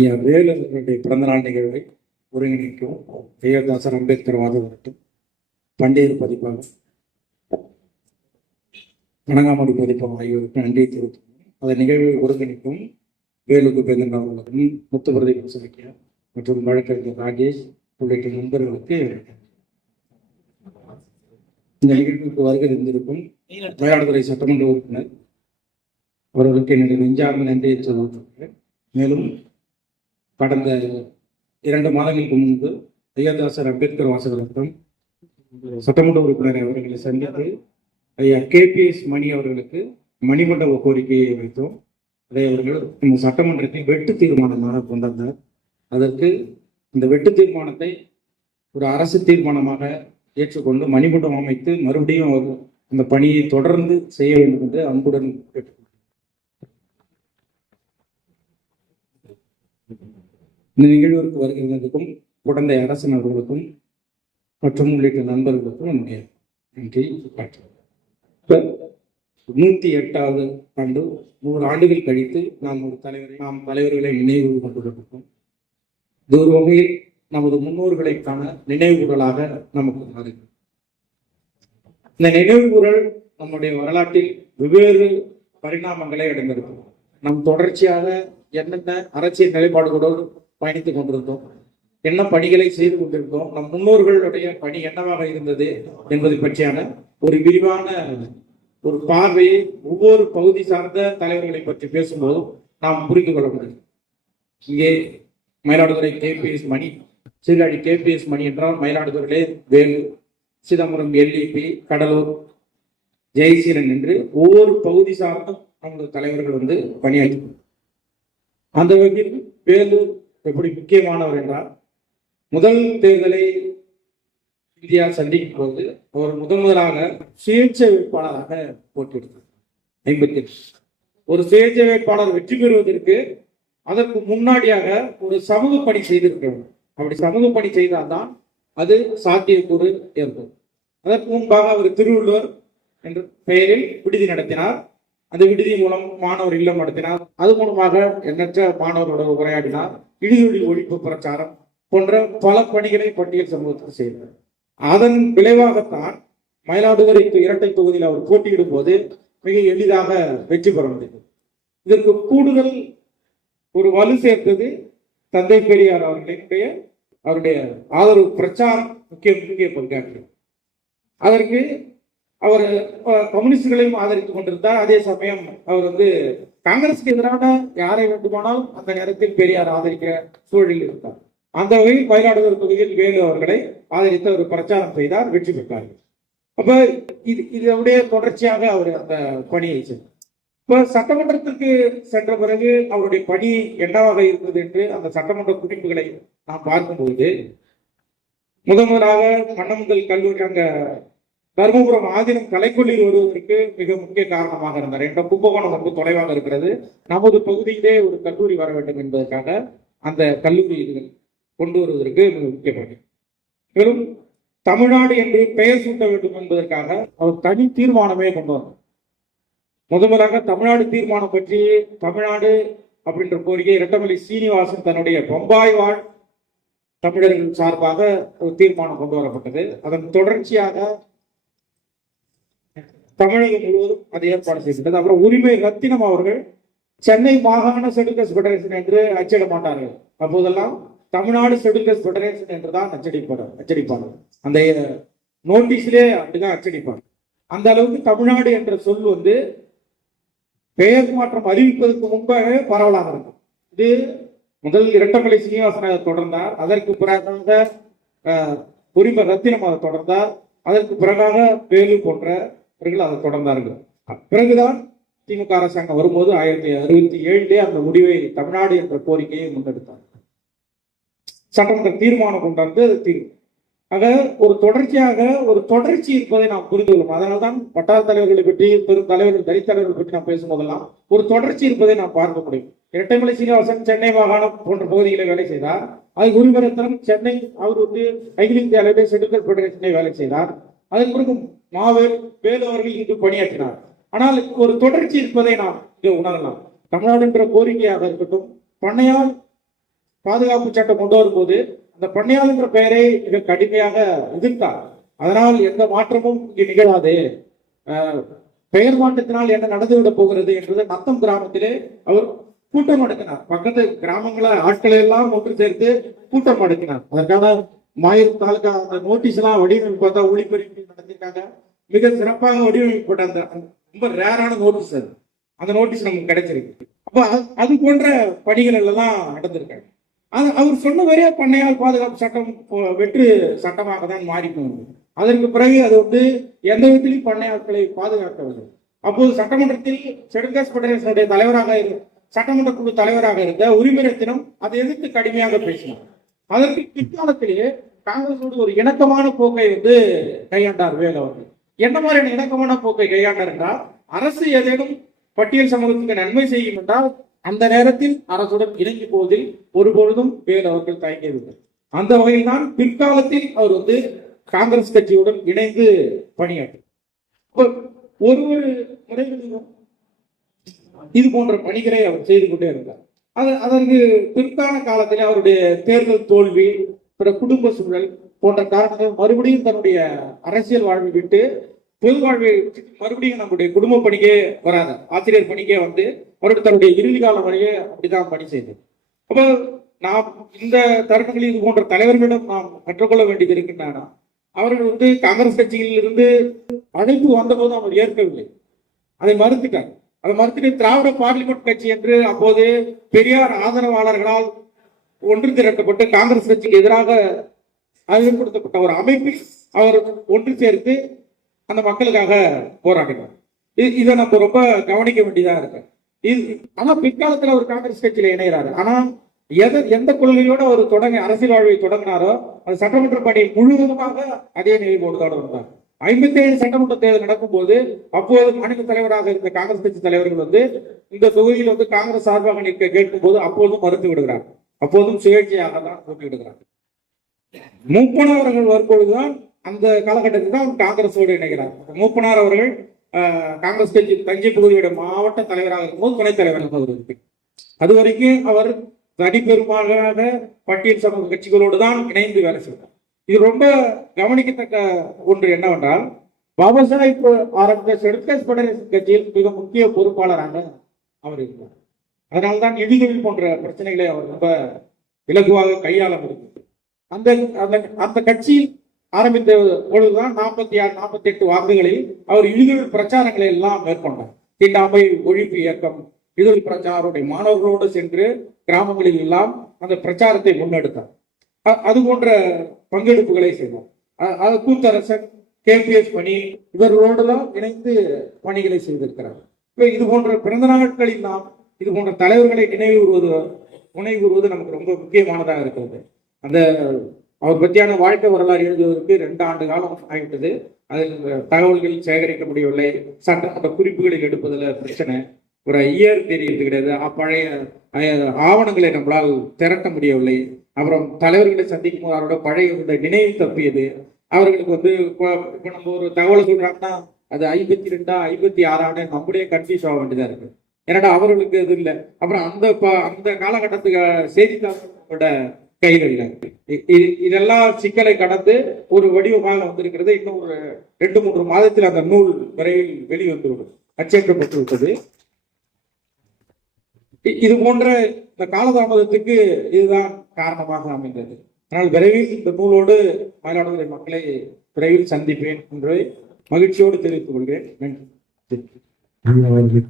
ஐயா வேலுடைய பிறந்தநாள் நிகழ்வை ஒருங்கிணைக்கும் ஐயர்தாசர் அம்பேத்கர் வாத வரட்டும் பண்டிகர் பதிப்பாக வணங்காமடி பதிப்பாக ஆகியோருக்கு நன்றியை தெரிவித்துள்ளோம். அந்த நிகழ்வை ஒருங்கிணைக்கும் வேலுக்கு பிறந்தநாள் உள்ளதும் முத்துப்பிரதி பிரசவிக்க மற்றும் வழக்கறிஞர் ராஜேஷ் உள்ளிட்ட நண்பர்களுக்கு இந்த நிகழ்வுக்கு வருகை இருந்திருக்கும் மயிலாடுதுறை சட்டமன்ற உறுப்பினர் அவர்களுக்கு என்னுடைய நெஞ்சார்ந்த நன்றியை சொல்லியிருக்கிறேன். மேலும் கடந்த 2 மாதங்களுக்கு முன்பு ஐயர்தாசர் அம்பேத்கர் வாசகரத்தம் சட்டமன்ற உறுப்பினர் அவர்களை சந்தித்து ஐயா KPS மணி அவர்களுக்கு மணிமண்டப கோரிக்கையை வைத்தோம். அதை அவர்கள் இந்த சட்டமன்றத்தில் வெட்டு தீர்மானமாக கொண்டாந்தார். அதற்கு இந்த வெட்டு தீர்மானத்தை ஒரு அரசு தீர்மானமாக ஏற்றுக்கொண்டு மணிமண்டபம் அமைத்து மறுபடியும் அவர் அந்த பணியை தொடர்ந்து செய்ய வேண்டும் என்று அன்புடன் கேட்டுக்கொண்டார். இந்த நிகழ்விற்கு வருகிறதுக்கும் குழந்தை அரசன் அவர்களுக்கும் மற்றும் உள்ளிட்ட நண்பர்களுக்கும் நம்முடைய நன்றி. 108வது ஆண்டு 100 ஆண்டுகள் கழித்து நாம் தலைவர்களை நினைவு கொண்டிருக்கிறோம். இது ஒரு வகையில் நமது முன்னோர்களுக்கான நினைவுகூறலாக நமக்கு மாறுகிறது. இந்த நினைவுகூறல் நம்முடைய வரலாற்றில் வெவ்வேறு பரிணாமங்களை அடைந்திருக்கிறோம். நம் தொடர்ச்சியாக என்னென்ன அரசியல் நிலைப்பாடுகளோடு பயணித்துக் கொண்டிருந்தோம், என்ன பணிகளை செய்து கொண்டிருந்தோம், நம் முன்னோர்களுடைய பணி என்னவாக இருந்தது என்பதை பற்றியான ஒரு விரிவான ஒரு பார்வையை ஒவ்வொரு பகுதி சார்ந்த தலைவர்களை பற்றி பேசும்போதும் நாம் புரிந்து கொள்ள முடியும். இங்கே மயிலாடுதுறை KPS மணி, சீர்காழி KPS மணி என்றால் மயிலாடுதுறையிலே வேலு, சிதம்பரம் LEP, கடலூர் ஜெயசீலன் என்று ஒவ்வொரு பகுதி சார்ந்தும் நமது தலைவர்கள் பணியாற்றி. அந்த வகையில் வேலு எப்படி முக்கியமானவர் என்றால், முதல் தேர்தலை இந்தியா சந்திக்கும் போது அவர் முதலாக சுயேட்சை வேட்பாளராக போட்டியிட்டார். 58 ஒரு சுயேட்சை வேட்பாளர் வெற்றி பெறுவதற்கு அதற்கு முன்னாடியாக ஒரு சமூக பணி செய்திருக்கிறார். அப்படி சமூக பணி செய்தால்தான் அது சாத்தியக்கூறு ஏற்படும். அதற்கு முன்பாக அவர் திருவள்ளுவர் என்ற பெயரில் விடுதி நடத்தினார். அந்த விடுதி மூலம் மாணவர் இல்லம் நடத்தினார். அது மூலமாக எண்ணற்ற மாணவர்களோடு உரையாடினார். இழிதொழில் ஒழிப்பு பிரச்சாரம் போன்ற பல பணிகளை பட்டியல் சமூகத்தில் செய்தார். அதன் விளைவாகத்தான் மயிலாடுதுறை இரட்டை தொகுதியில் அவர் போட்டியிடும் போது மிக எளிதாக வெற்றி பெற முடிந்தது. இதற்கு கூடுதல் ஒரு வலு சேர்த்தது தந்தை பெரியார் அவருடைய ஆதரவு பிரச்சாரம் முக்கிய பங்காற்றியது. அதற்கு அவர் கம்யூனிஸ்டுகளையும் ஆதரித்துக் கொண்டிருந்தார். அதே சமயம் அவர் காங்கிரசுக்கு எதிரான யாரை வேண்டுமானால் அந்த நேரத்தில் பெரியார் ஆதரிக்கிற சூழலில் இருந்தார். அந்த வகையில் மயிலாடுதுறை தொகுதியில் வேலு அவர்களை ஆதரித்து அவர் பிரச்சாரம் செய்தார், வெற்றி பெற்றார்கள். அப்ப இதனுடைய தொடர்ச்சியாக அவர் அந்த பணியை செய்தார். இப்ப சட்டமன்றத்திற்கு சென்ற பிறகு அவருடைய பணி என்னவாக இருந்தது என்று அந்த சட்டமன்ற குறிப்புகளை நாம் பார்க்கும்போது, முதலாக மன்னமுதல் கல்லூரி அங்க தருமபுரம் ஆதீனம் கலைக்கல்லூரி வருவதற்கு மிக முக்கிய காரணமாக இருந்தார். என்ற கும்பகோணம் ரொம்ப தொலைவாக இருக்கிறது, நமது பகுதியிலே ஒரு கல்லூரி வர வேண்டும் என்பதற்காக அந்த கல்லூரி கொண்டு வருவதற்கு மிக முக்கியப்பட்டது. மேலும் தமிழ்நாடு என்று பெயர் சூட்ட வேண்டும் என்பதற்காக அவர் தனி தீர்மானமே கொண்டு வந்தார். முதலாக தமிழ்நாடு தீர்மானம் பற்றி தமிழ்நாடு அப்படின்ற கோரிக்கை இரட்டமலை சீனிவாசன் தன்னுடைய பம்பாய் வாழ் தமிழர்கள் சார்பாக ஒரு தீர்மானம் கொண்டு வரப்பட்டது. அதன் தொடர்ச்சியாக தமிழகம் முழுவதும் அது ஏற்பாடு செய்யப்பட்டது. அப்புறம் உரிமை ரத்தினம் அவர்கள் சென்னை மாகாண ஷெட்யூல்ட் ஃபெடரேஷன் என்று அச்சிட மாட்டார்கள். அப்போதெல்லாம் தமிழ்நாடு ஷெட்யூல்ட் ஃபெடரேஷன் என்றுதான் அச்சடிப்பாங்க. அந்த நோட்டீஸ்லேயே அப்படிதான் அச்சடிப்பாங்க. அந்த அளவுக்கு தமிழ்நாடு என்ற சொல் பெயர் மாற்றம் அறிவிப்பதற்கு முன்பாகவே பரவலாக இருக்கும். இது முதல் இரட்டமலை சீனிவாசன் அதை தொடர்ந்தார். அதற்கு பிறகாக உரிமை ரத்தினம் அதை தொடர்ந்தார். அதற்கு பிறகாக வேலு போன்றவர்கள் அதை தொடர்ந்தார்கள். பிறகுதான் திமுக அரசாங்கம் வரும்போது 1967 அந்த முடிவை தமிழ்நாடு என்ற கோரிக்கையை முன்னெடுத்தார். சட்டமன்ற தீர்மானம் கொண்டாந்து அது தீர்வு. ஆக ஒரு தொடர்ச்சி இருப்பதை நாம் புரிந்து கொள்ளும். அதனால்தான் வட்டார தலைவர்களை பற்றி, பெரும் தலைவர்கள், தனித்தலைவர்கள் பற்றி நாம் பேசும்போதெல்லாம் ஒரு தொடர்ச்சி இருப்பதை நாம் பார்க்க முடியும். இரட்டைமலை சீனிவாசன் சென்னை மாகாணம் போன்ற பகுதிகளை வேலை செய்தார். அது உரிமரத்தனம் சென்னை அவர் அகில இந்திய அளவில் ஷெட்யூல்ட் ஃபெடரேஷனை வேலை செய்தார். அதன் பிறகு வேலு அவர்கள் இங்கு பணியாற்றினார். ஆனால் ஒரு தொடர்ச்சி இருப்பதை நாம் இங்கே உணரலாம். தமிழ்நாடு என்ற கோரிக்கையாக இருக்கட்டும், பண்ணையால் பாதுகாப்பு சட்டம் கொண்டு வரும்போது அந்த பண்ணையாளுங்கிற பெயரை மிக கடுமையாக எதிர்த்தார். அதனால் எந்த மாற்றமும் இங்கு நிகழாது, பெயர் மாற்றத்தினால் என்ன நடந்துவிட போகிறது என்றது நத்தம் கிராமத்திலே அவர் கூட்டம் நடத்தினார். பக்கத்து கிராமங்களை ஆட்களை எல்லாம் ஒன்று சேர்த்து கூட்டம் நடத்தினார். அதற்கான மாயூர் தாலுகா அந்த நோட்டீஸ் எல்லாம் வடிவமைப்பு பார்த்தா ஒளிபெருக்கி நடத்திருக்காங்க. மிக சிறப்பாக வடிவமைக்கப்பட்ட அந்த ரொம்ப ரேரான நோட்டீஸ் அது. அந்த நோட்டீஸ் நமக்கு கிடைச்சிருக்கு. அப்ப அது போன்ற பணிகள் எல்லாம் நடந்திருக்காங்க. அவர் சொன்ன வரைய பண்ணையால் பாதுகாப்பு சட்டம் வெற்று சட்டமாக தான் மாறி போனது. அதற்கு பிறகு அது எந்த விதத்திலும் பண்ணையாட்களை பாதுகாக்கவில்லை. அப்போது சட்டமன்றத்தில் ஷெட்யூல்ட் காஸ்ட் ஃபெடரேஷனுடைய தலைவராக சட்டமன்ற குழு தலைவராக இருந்த உரிமைரத்தினம் அதை எதிர்த்து கடுமையாக பேசினார். அதற்கு பிற்காலத்திலேயே காங்கிரஸோடு ஒரு இணக்கமான போக்கை கையாண்டார் வேலு அவர்கள். என்ன மாதிரியான இணக்கமான போக்கை கையாண்டார் என்றால், அரசு ஏதேனும் பட்டியல் சமூகத்துக்கு நன்மை செய்யும் என்றால் அந்த நேரத்தில் அரசுடன் இணங்கி போவதில் ஒருபொழுதும் வேலு அவர்கள் தயங்கியதில்லை. அந்த வகையில் தான் பிற்காலத்தில் அவர் காங்கிரஸ் கட்சியுடன் இணைந்து பணியாற்றார். ஒரு முறைகளிலும் இது போன்ற பணிகளை அவர் செய்து கொண்டே இருந்தார். அதற்கு பிற்கால காலத்தில் அவருடைய தேர்தல் தோல்வி, பிற குடும்ப சூழல் போன்ற காரணங்கள் மறுபடியும் தன்னுடைய அரசியல் வாழ்வை விட்டு பொது வாழ்வை மறுபடியும் நம்முடைய குடும்ப பணிக்கே வராது, ஆசிரியர் பணிக்கே மறுபடியும் தன்னுடைய இறுதி காலம் வரையே அப்படிதான் பணி செய்தது. அப்போ நாம் இந்த தருணங்களில் இது போன்ற தலைவர்களிடம் நாம் கற்றுக்கொள்ள வேண்டியது இருக்கின்றன. அவர்கள் காங்கிரஸ் கட்சியில் இருந்து அழைப்பு வந்தபோது அவர் ஏற்கவில்லை, அதை மறுத்துட்டார். அதை மறுத்துட்டு திராவிட பார்லிமெண்ட் கட்சி என்று அப்போது பெரியார் ஆதரவாளர்களால் ஒன்று திரட்டப்பட்டு காங்கிரஸ் கட்சிக்கு எதிராக அறிவுறுத்தப்பட்ட ஒரு அமைப்பில் அவர் ஒன்று சேர்த்து அந்த மக்களுக்காக போராடினார். இதை நம்ம ரொம்ப கவனிக்க வேண்டியதா இருக்கு. ஆனா பிற்காலத்தில் அவர் காங்கிரஸ் கட்சியில இணைகிறாரு. ஆனா எந்த கொள்கையோட அவர் அரசியல் வாழ்வை தொடங்கினாரோ அது சட்டமன்ற பணி முழுவதுமாக அதே நிலையோடு தொடர்ந்தார். 57 சட்டமன்ற தேர்தல் நடக்கும் போது அப்போது மாநில தலைவராக இருந்த காங்கிரஸ் கட்சி தலைவர்கள் இந்த தொகுதியில் காங்கிரஸ் சார்பாக நிற்க கேட்கும் போது அப்போதும் மறுத்து விடுகிறார். அப்போதும் சுயேட்சையாக தான் போட்டியிடுகிறார். மூப்பனார் அவர்கள் வரும்பொழுதுதான் அந்த காலகட்டத்தில் தான் காங்கிரஸோடு இணைகிறார். மூப்பனார் அவர்கள் காங்கிரஸ் கட்சி தஞ்சை பகுதியோட மாவட்ட தலைவராக இருக்கும்போது துணைத் தலைவராக இருக்கு. அது வரைக்கும் அவர் தனிப்பெருமாக பட்டியல் சமூக கட்சிகளோடு தான் இணைந்து வேலை செய்தார். இது ரொம்ப கவனிக்கத்தக்க ஒன்று என்னவென்றால், பாபா சாஹிப் ஆரம்பித்த ஷெட்யூல்ட் காஸ்ட் ஃபெடரேஷன் கட்சியில் மிக முக்கிய பொறுப்பாளராக அவர் இருந்தார். அதனால்தான் இழிதொழில் போன்ற பிரச்சனைகளை அவர் ரொம்ப இலகுவாக கையாள முடிந்தது. அந்த கட்சியில் ஆரம்பித்த பொழுதுதான் 46, 48 வாக்குகளில் அவர் இழிதொழில் பிரச்சாரங்களை எல்லாம் மேற்கொண்டார். தீண்டாமை ஒழிப்பு இயக்கம் இழிதொழில் பிரச்சாரருடைய மாணவர்களோடு சென்று கிராமங்களில் எல்லாம் அந்த பிரச்சாரத்தை முன்னெடுத்தார். அது போன்ற பங்கெடுப்புகளை செய்தார். கூத்தரசன், கேபிஎஸ் பணி இவர்களோடு தான் இணைந்து பணிகளை செய்திருக்கிறார். இது போன்ற பிறந்த நாட்களில் நாம் இது போன்ற தலைவர்களை நினைவுறுவது நமக்கு ரொம்ப முக்கியமானதாக இருக்கிறது. அந்த அவர் பற்றியான வாழ்க்கை வரலாறு எழுதுவதற்கு 2 ஆண்டு காலம் ஆகிவிட்டது. அதில் தகவல்கள் சேகரிக்க முடியவில்லை. சட்டமன்ற குறிப்புகளில் எடுப்பதில் பிரச்சனை. ஒரு ஐயர் தெரியறது கிடையாது. பழைய ஆவணங்களை நம்மளால் திரட்ட முடியவில்லை. அப்புறம் தலைவர்களை சந்திக்கும் போது அவரோட பழைய நினைவு தப்பியது. அவர்களுக்கு இப்ப நம்ம ஒரு தகவலை சொல்றாங்கன்னா அது 52, 56 நம்முடைய கன்ஃபியூஸ் ஆக வேண்டியதா இருக்கு. ஏன்னா அவர்களுக்கு இது இல்லை. அப்புறம் அந்த காலகட்டத்துக்கு செய்தித்தாளோட கைகளில் இதெல்லாம் சிக்கலை கடந்து ஒரு வடிவமாக வந்திருக்கிறது. இன்னும் ஒரு 2-3 மாதத்தில் அந்த நூல் விரைவில் வெளிவந்துவிடும், அச்சேற்றப்பட்டுவிட்டது. இது போன்ற இந்த காலதாமதத்துக்கு இதுதான் காரணமாக அமைந்தது. ஆனால் விரைவில் இந்த நூலோடு மயிலாடுதுறை மக்களை விரைவில் சந்திப்பேன் என்று மகிழ்ச்சியோடு தெரிவித்துக் கொள்கிறேன். நன்றி.